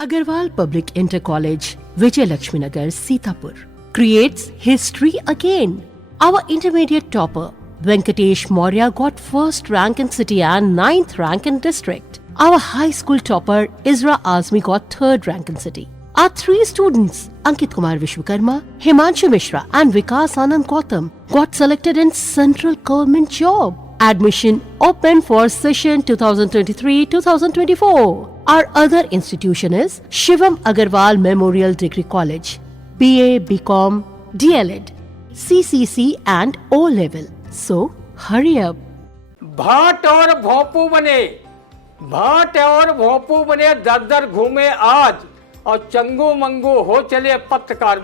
Agarwal Public Inter College, Vijay Lakshmi Nagar, Sitapur, creates history again. Our intermediate topper, Venkatesh Maurya, got first rank in city and 9th rank in district. Our high school topper, Isra Azmi, got 3rd rank in city. Our 3 students, Ankit Kumar Vishwakarma, Himanshu Mishra and Vikas Anand Gautam, got selected in central government job. Admission open for session 2023-2024. Our other institution is Shivam Agarwal Memorial Degree College, BA, BCom, DLED, CCC and O level. So hurry up. भाट और भोंपू बने दर दर घूमे आज और चंगू मंगू हो चले पत्रकार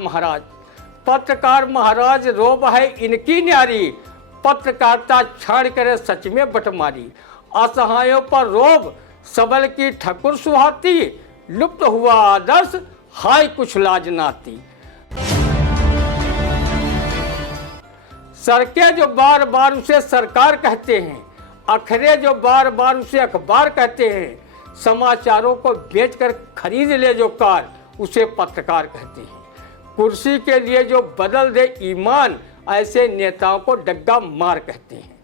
महाराज रोब है इनकी न्यारी, पत्रकारिता छाड़ करे सच में बटमारी। असहायों पर रोब सबल की ठकुर सुहाती, लुप्त हुआ आदर्श हाय कुछ लाज नाती। सड़कें जो बार बार उसे सरकार कहते हैं, अखरे जो बार बार उसे अखबार कहते हैं, समाचारों को बेचकर खरीद ले जो कार उसे पत्रकार कहते हैं। कुर्सी के लिए जो बदल दे ईमान, ऐसे नेताओं को डग्गा मार कहते हैं।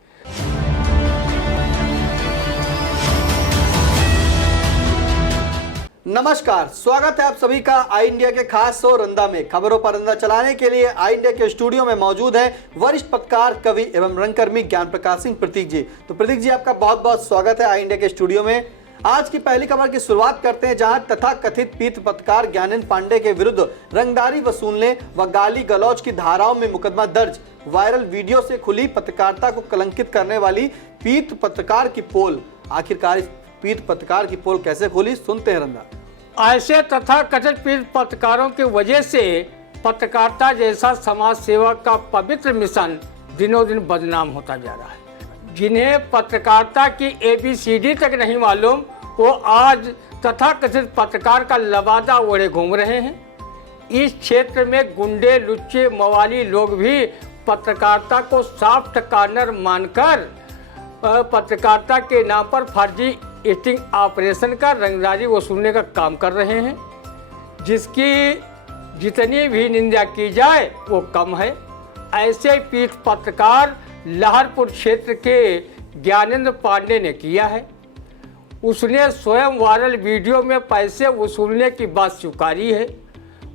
नमस्कार, स्वागत है आप सभी का आई इंडिया के खास शो रंदा में। खबरों पर रंदा चलाने के लिए आई इंडिया के स्टूडियो में मौजूद है वरिष्ठ पत्रकार, कवि एवं रंगकर्मी ज्ञान प्रकाश सिंह प्रतीक जी। तो प्रतीक जी, आपका बहुत बहुत स्वागत है आई इंडिया के स्टूडियो में। आज की पहली खबर की शुरुआत करते हैं, जहां तथाकथित पीठ पत्रकार ज्ञानेंद्र पांडे के विरुद्ध रंगदारी वसूलने व गाली गलौज की धाराओं में मुकदमा दर्ज। वायरल वीडियो से खुली पत्रकारिता को कलंकित करने वाली पीठ पत्रकार की पोल। आखिरकार इस पीठ पत्रकार की पोल कैसे खुली, सुनते हैं रंदा। ऐसे तथाकथित पीठ पत्रकारों की वजह से पत्रकारिता जैसा समाज सेवा का पवित्र मिशन दिनों दिन बदनाम होता जा रहा है। जिन्हें पत्रकारिता की ABCD तक नहीं मालूम, वो आज तथाकथित पत्रकार का लबादा ओढ़े घूम रहे हैं। इस क्षेत्र में गुंडे, लुच्चे, मवाली लोग भी पत्रकारिता को सॉफ्ट कॉर्नर मानकर पत्रकारिता के नाम पर फर्जी स्टिंग ऑपरेशन का रंगदारी वसूलने का काम कर रहे हैं, जिसकी जितनी भी निंदा की जाए वो कम है। ऐसे पीठ पत्रकार लहरपुर क्षेत्र के ज्ञानेंद्र पांडे ने किया है। उसने स्वयं वायरल वीडियो में पैसे वसूलने की बात स्वीकारी है।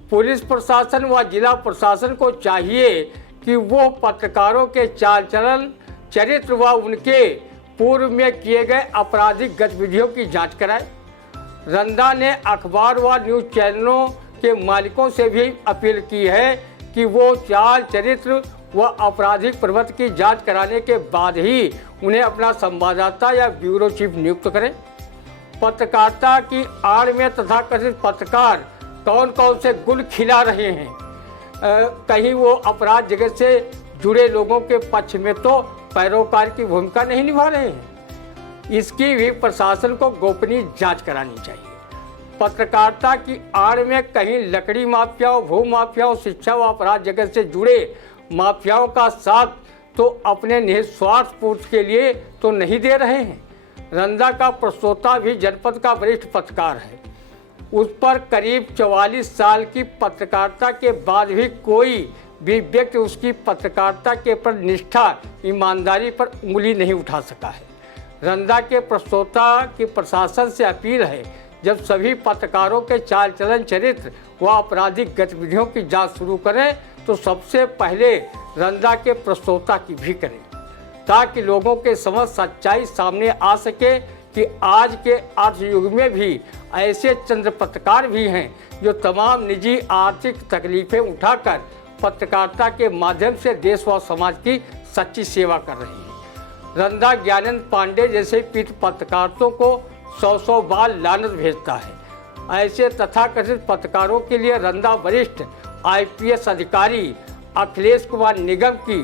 पुलिस प्रशासन व जिला प्रशासन को चाहिए कि वो पत्रकारों के चाल चलन, चरित्र व उनके पूर्व में किए गए आपराधिक गतिविधियों की जांच कराए। रंदा ने अखबार व न्यूज़ चैनलों के मालिकों से भी अपील की है कि वो चाल चरित्र व आपराधिक प्रवृत्ति की जांच कराने के बाद ही उन्हें अपना संवाददाता या ब्यूरो चीफ नियुक्त करें। पत्रकारिता की आड़ में तथाकथित पत्रकार कौन कौन से गुल खिला रहे हैं, कहीं वो अपराध जगत से जुड़े लोगों के पक्ष में तो पैरोकार की भूमिका नहीं निभा रहे हैं। इसकी भी प्रशासन को गोपनीय जांच करानी चाहिए। पत्रकारिता की आड़ में कहीं लकड़ी माफियाओं, भू माफियाओं, शिक्षा व अपराध जगत से जुड़े माफियाओं का साथ तो अपने निस्वार्थ पूर्ति के लिए तो नहीं दे रहे हैं। रंदा का प्रस्तोता भी जनपद का वरिष्ठ पत्रकार है। उस पर करीब 44 साल की पत्रकारिता के बाद भी कोई भी व्यक्ति उसकी पत्रकारिता के प्रति निष्ठा, ईमानदारी पर उंगली नहीं उठा सका है। रंदा के प्रस्तोता की प्रशासन से अपील है, जब सभी पत्रकारों के चाल चलन, चरित्र व आपराधिक गतिविधियों की जांच शुरू करें तो सबसे पहले रंदा के प्रस्तोता की भी करें, ताकि लोगों के समझ सच्चाई सामने आ सके कि आज के अर्थ युग में भी ऐसे चंद्र पत्रकार भी हैं जो तमाम निजी आर्थिक तकलीफें उठाकर पत्रकारिता के माध्यम से देश व समाज की सच्ची सेवा कर रही है। रंदा ज्ञानेंद्र पांडे जैसे पीठ पत्रकारों को 100 बार लानत भेजता है। ऐसे तथाकथित पत्रकारों के लिए रंदा वरिष्ठ IPS अधिकारी अखिलेश कुमार निगम की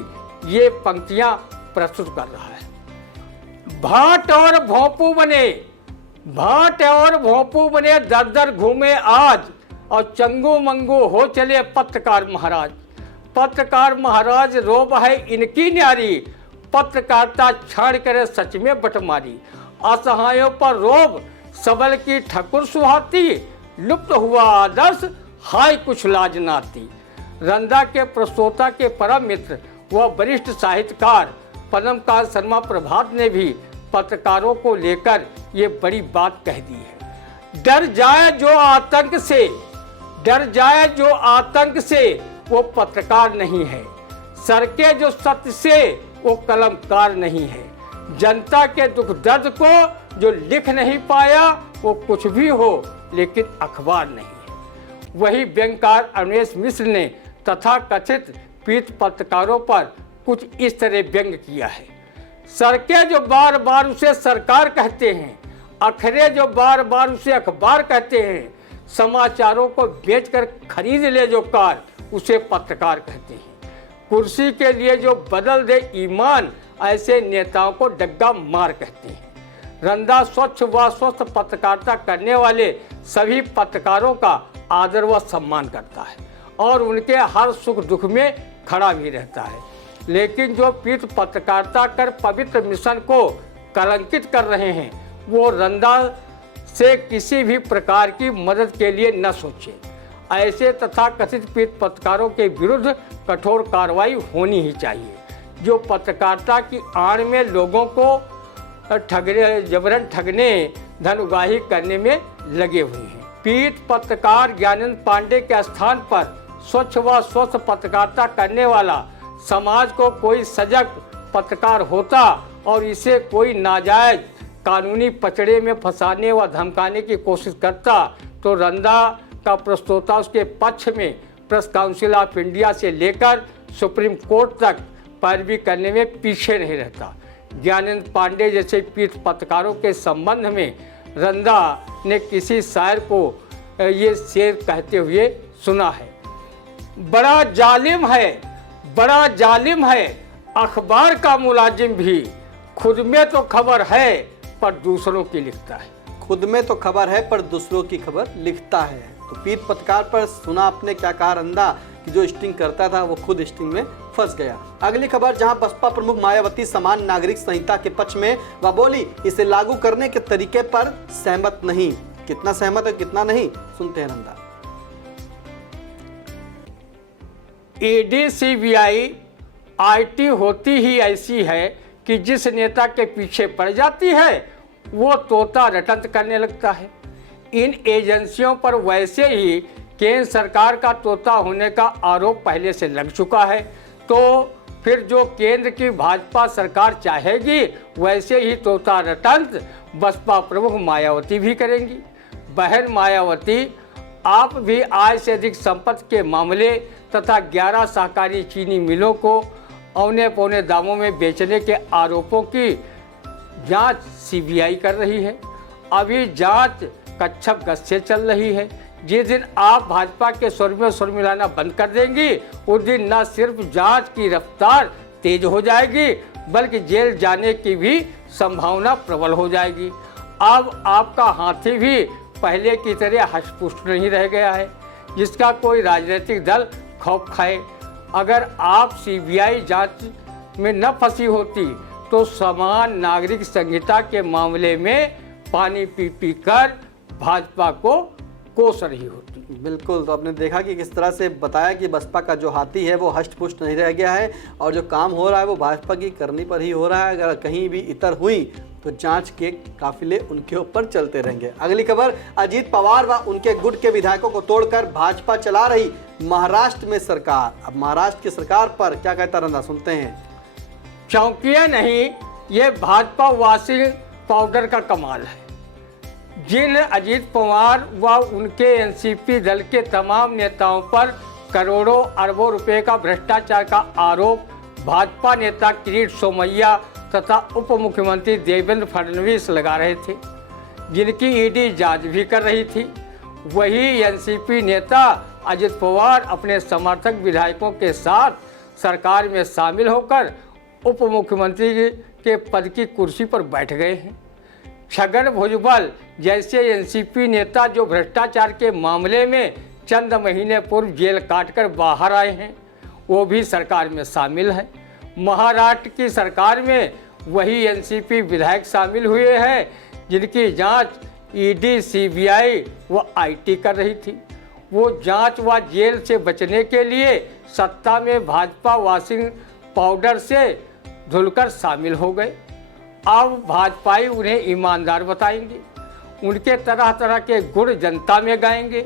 ये पंक्तियां प्रस्तुत कर रहा है। भाट और भोंपू बने दर दर घूमे आज और चंगू मंगू हो चले पत्रकार महाराज रोब है इनकी न्यारी, पत्रकारिता छाड़ करे सच में बटमारी। असहायों पर रोब सबल की ठकुर सुहाती, लुप्त हुआ आदर्श, हाय कुछ लाज नाती। रंदा के प्रस्तोता के परम मित्र व वरिष्ठ साहित्यकार पद्मकांत शर्मा प्रभात ने भी पत्रकारों को लेकर ये बड़ी बात कह दी है। डर जाए जो आतंक से, डर जाए जो आतंक से, वो पत्रकार नहीं है। सरके जो सत्य से, वो कलमकार नहीं है। जनता के दुख दर्द को जो लिख नहीं पाया, वो कुछ भी हो लेकिन अखबार नहीं है। वही व्यंग्यकार अवनीश मिश्र ने तथा कथित पीड़ित पत्रकारों पर कुछ इस तरह व्यंग किया है। सरके जो बार बार उसे सरकार कहते हैं, अखरे जो बार बार उसे अखबार कहते हैं, समाचारों को बेचकर खरीद ले जो कार, उसे पत्रकार कहते हैं। कुर्सी के लिए जो बदल दे ईमान, ऐसे नेताओं को डग्गा मार कहते हैं। रंदा स्वच्छ व स्वस्थ पत्रकारिता करने वाले सभी पत्रकारों का आदर व सम्मान करता है और उनके हर सुख दुख में खड़ा भी रहता है। लेकिन जो पीठ पत्रकारिता कर पवित्र मिशन को कलंकित कर रहे हैं, वो रंदा से किसी भी प्रकार की मदद के लिए न सोचे। ऐसे तथा कथित पीठ पत्रकारों के विरुद्ध कठोर कार्रवाई होनी ही चाहिए, जो पत्रकारिता की आड़ में लोगों को जबरन ठगने, धन उगाही करने में लगे हुए हैं। पीठ पत्रकार ज्ञानेंद्र पांडे के स्थान पर स्वच्छ व स्वस्थ पत्रकारिता करने वाला समाज को कोई सजग पत्रकार होता और इसे कोई नाजायज कानूनी पचड़े में फंसाने व धमकाने की कोशिश करता, तो रंदा का प्रस्तोता उसके पक्ष में प्रेस काउंसिल ऑफ इंडिया से लेकर सुप्रीम कोर्ट तक पैरवी करने में पीछे नहीं रहता। ज्ञानेंद्र पांडे जैसे पीठ पत्रकारों के संबंध में रंदा ने किसी शायर को ये शेर कहते हुए सुना है, बड़ा जालिम है, बड़ा जालिम है अखबार का मुलाजिम भी, खुद में तो खबर है पर दूसरों की लिखता है। खुद में तो खबर है पर दूसरों की खबर लिखता है। तो पीठ पत्रकार पर सुना आपने क्या कहा रंदा कि जो स्टिंग करता था वो खुद स्टिंग में फंस गया। अगली खबर, जहां बसपा प्रमुख मायावती समान नागरिक संहिता के पक्ष में वह बोली इसे लागू करने के तरीके पर सहमत नहीं। कितना सहमत है कितना नहीं, सुनते हैं रंदा। ईडी सीबीआई आईटी होती ही ऐसी है कि जिस नेता के पीछे पड़ जाती है वो तोता रटंत करने लगता है। इन एजेंसियों पर वैसे ही केंद्र सरकार का तोता होने का आरोप पहले से लग चुका है, तो फिर जो केंद्र की भाजपा सरकार चाहेगी वैसे ही तोता रटंत बसपा प्रमुख मायावती भी करेंगी। बहन मायावती, आप भी आय से अधिक संपत्ति के मामले तथा 11 सहकारी चीनी मिलों को औने पौने दामों में बेचने के आरोपों की जांच सीबीआई कर रही है। अभी जांच कच्छप गश्त से चल रही है। जिस दिन आप भाजपा के स्वर में स्वर मिलाना बंद कर देंगी, उस दिन न सिर्फ जांच की रफ्तार तेज हो जाएगी बल्कि जेल जाने की भी संभावना प्रबल हो जाएगी। अब आपका हाथी भी पहले की तरह हष्टपुष्ट नहीं रह गया है जिसका कोई राजनीतिक दल खौफ खाए। अगर आप सीबीआई जांच में न फंसी होती तो समान नागरिक संहिता के मामले में पानी पी पी कर भाजपा को कोस रही होती। बिल्कुल, तो आपने देखा कि किस तरह से बताया कि बसपा का जो हाथी है वो हष्ट-पुष्ट नहीं रह गया है और जो काम हो रहा है वो भाजपा की करनी पर ही हो रहा है। अगर कहीं भी इतर हुई तो जांच के काफिले उनके ऊपर चलते रहेंगे। अगली खबर, अजीत पवार व उनके गुट के विधायकों को तोड़कर भाजपा चला रही महाराष्ट्र में सरकार। अब महाराष्ट्र की सरकार पर क्या कहता रंदा, सुनते हैं। चौंकिया नहीं, ये भाजपा वाशिंग पाउडर का कमाल है। जिन अजीत पवार व उनके एनसीपी दल के तमाम नेताओं पर करोड़ों अरबों रुपए का भ्रष्टाचार का आरोप भाजपा नेता किरीट सोमैया तथा उप मुख्यमंत्री देवेंद्र फडणवीस लगा रहे थे, जिनकी ईडी जांच भी कर रही थी, वही एनसीपी नेता अजीत पवार अपने समर्थक विधायकों के साथ सरकार में शामिल होकर उप मुख्यमंत्री के पद की कुर्सी पर बैठ गए हैं। छगन भुजबल जैसे एनसीपी नेता जो भ्रष्टाचार के मामले में चंद महीने पूर्व जेल काटकर बाहर आए हैं, वो भी सरकार में शामिल हैं। महाराष्ट्र की सरकार में वही एनसीपी विधायक शामिल हुए हैं जिनकी जांच ईडी, सीबीआई व आईटी कर रही थी। वो जांच व जेल से बचने के लिए सत्ता में भाजपा वॉशिंग पाउडर से धुलकर शामिल हो गए। अब भाजपाई उन्हें ईमानदार बताएंगे, उनके तरह तरह के गुण जनता में गाएंगे।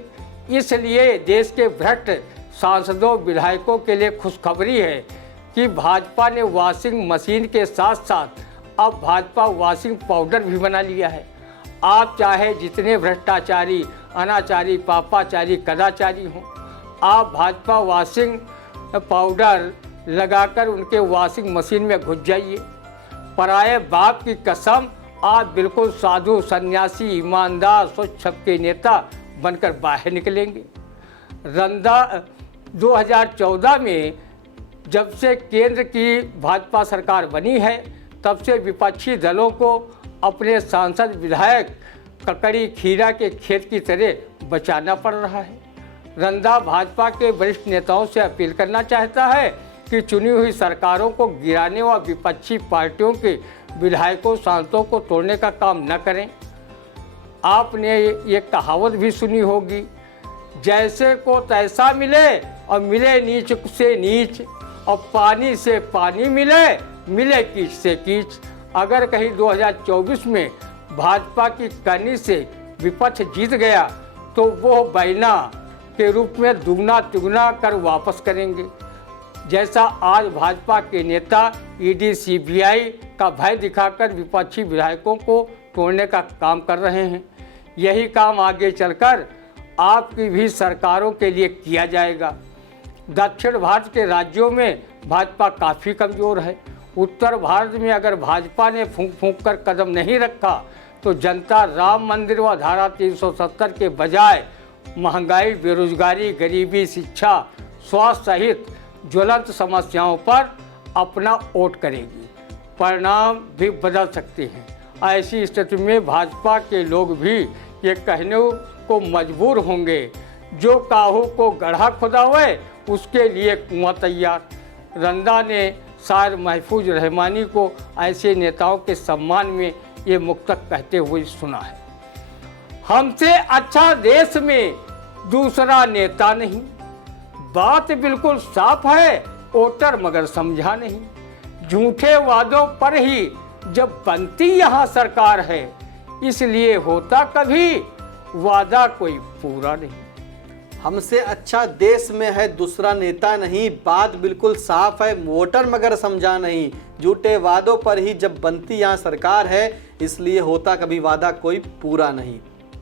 इसलिए देश के भ्रष्ट सांसदों, विधायकों के लिए खुशखबरी है कि भाजपा ने वॉशिंग मशीन के साथ साथ अब भाजपा वॉशिंग पाउडर भी बना लिया है। आप चाहे जितने भ्रष्टाचारी, अनाचारी, पापाचारी, कदाचारी हों, आप भाजपा वॉशिंग पाउडर लगाकर उनके वॉशिंग मशीन में घुस जाइए। पराये बाप की कसम, आप बिल्कुल साधु, सन्यासी, ईमानदार, स्वच्छ सबके नेता बनकर बाहर निकलेंगे। रंदा 2014 में जब से केंद्र की भाजपा सरकार बनी है, तब से विपक्षी दलों को अपने सांसद, विधायक ककड़ी खीरा के खेत की तरह बचाना पड़ रहा है। रंदा भाजपा के वरिष्ठ नेताओं से अपील करना चाहता है कि चुनी हुई सरकारों को गिराने व विपक्षी पार्टियों के विधायकों, सांसदों को तोड़ने का काम न करें। आपने ये कहावत भी सुनी होगी, जैसे को तैसा मिले और मिले नीच से नीच, और पानी से पानी मिले, मिले कीच से कीच। अगर कहीं 2024 में भाजपा की करनी से विपक्ष जीत गया तो वो बैना के रूप में दुगना तिगुना कर वापस करेंगे। जैसा आज भाजपा के नेता ईडी, सीबीआई का भय दिखाकर विपक्षी विधायकों को तोड़ने का काम कर रहे हैं, यही काम आगे चलकर आपकी भी सरकारों के लिए किया जाएगा। दक्षिण भारत के राज्यों में भाजपा काफ़ी कमज़ोर है। उत्तर भारत में अगर भाजपा ने फूंक फूंक कर कदम नहीं रखा तो जनता राम मंदिर व धारा 370 के बजाय महंगाई, बेरोजगारी, गरीबी, शिक्षा, स्वास्थ्य सहित ज्वलंत समस्याओं पर अपना वोट करेगी। परिणाम भी बदल सकते हैं। ऐसी स्थिति में भाजपा के लोग भी ये कहने को मजबूर होंगे, जो काहू को गड्ढा खुदा हुए उसके लिए कुआं तैयार। रंदा ने शायर महफूज रहमानी को ऐसे नेताओं के सम्मान में ये मुक्तक कहते हुए सुना है, हमसे अच्छा देश में दूसरा नेता नहीं, बात बिल्कुल साफ है, वोटर मगर समझा नहीं। झूठे वादों पर ही जब बनती यहाँ सरकार है, इसलिए होता कभी वादा कोई पूरा नहीं। हमसे अच्छा देश में है दूसरा नेता नहीं, बात बिल्कुल साफ है, वोटर मगर समझा नहीं। झूठे वादों पर ही जब बनती यहाँ सरकार है, इसलिए होता कभी वादा कोई पूरा नहीं।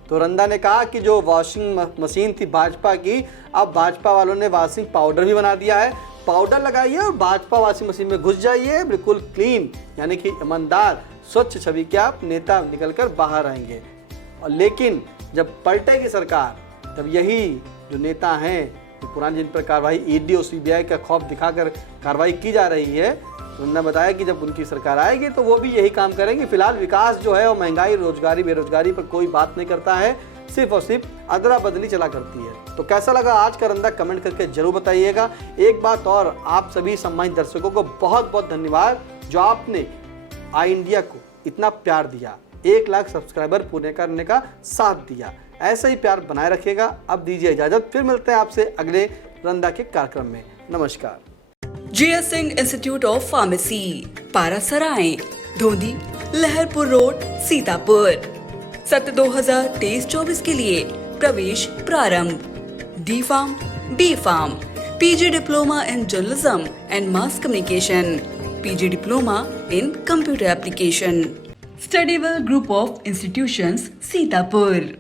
तो रंदा ने कहा कि जो वॉशिंग मशीन थी भाजपा की, अब भाजपा वालों ने वॉशिंग पाउडर भी बना दिया है। पाउडर लगाइए और भाजपा वॉशिंग मशीन में घुस जाइए, बिल्कुल क्लीन यानी कि ईमानदार, स्वच्छ छवि के आप नेता निकलकर बाहर आएंगे। और लेकिन जब पलटेगी सरकार, तब यही जो नेता हैं, पुरानी जिन पर कार्रवाई ईडी और सीबीआई का खौफ दिखाकर कार्रवाई की जा रही है, तो उन्होंने बताया कि जब उनकी सरकार आएगी तो वो भी यही काम करेंगे। फिलहाल विकास जो है वो महंगाई, रोजगारी, बेरोजगारी पर कोई बात नहीं करता है, सिर्फ और सिर्फ अदला बदली चला करती है। तो कैसा लगा आज का रंदा, कमेंट करके जरूर बताइएगा। एक बात और, आप सभी सम्मानित दर्शकों को बहुत बहुत धन्यवाद जो आपने आई इंडिया को इतना प्यार दिया, 1 लाख सब्सक्राइबर पूरे करने का साथ दिया। ऐसा ही प्यार बनाए रखिएगा। अब दीजिए इजाजत, फिर मिलते हैं आपसे अगले रंदा के कार्यक्रम में। नमस्कार। GS Singh institute of pharmacy, Parasrai, Dhondhi, Laharpur road, Sitapur. सत्र 2023-24 के लिए प्रवेश प्रारंभ। D pharm, B pharm, PG diploma in journalism and mass communication, PG diploma in computer application. Studywell group of institutions, Sitapur.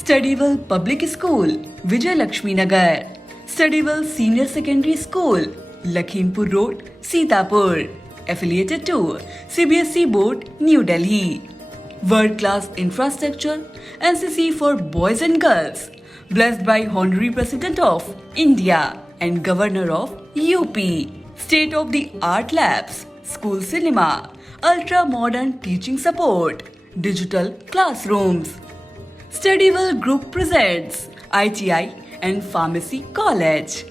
Studywell public school, Vijay Laxmi Nagar. Studywell senior secondary school, Lakhimpur road, Sitapur. Affiliated to CBSE Board, New Delhi. World class infrastructure, NCC for boys and girls. Blessed by Honorary President of India and Governor of UP. State of the art labs, school cinema, ultra modern teaching support, digital classrooms. Studywell Group presents ITI and Pharmacy College.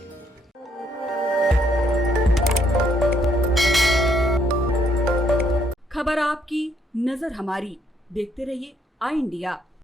खबर आपकी, नजर हमारी। देखते रहिए आई India.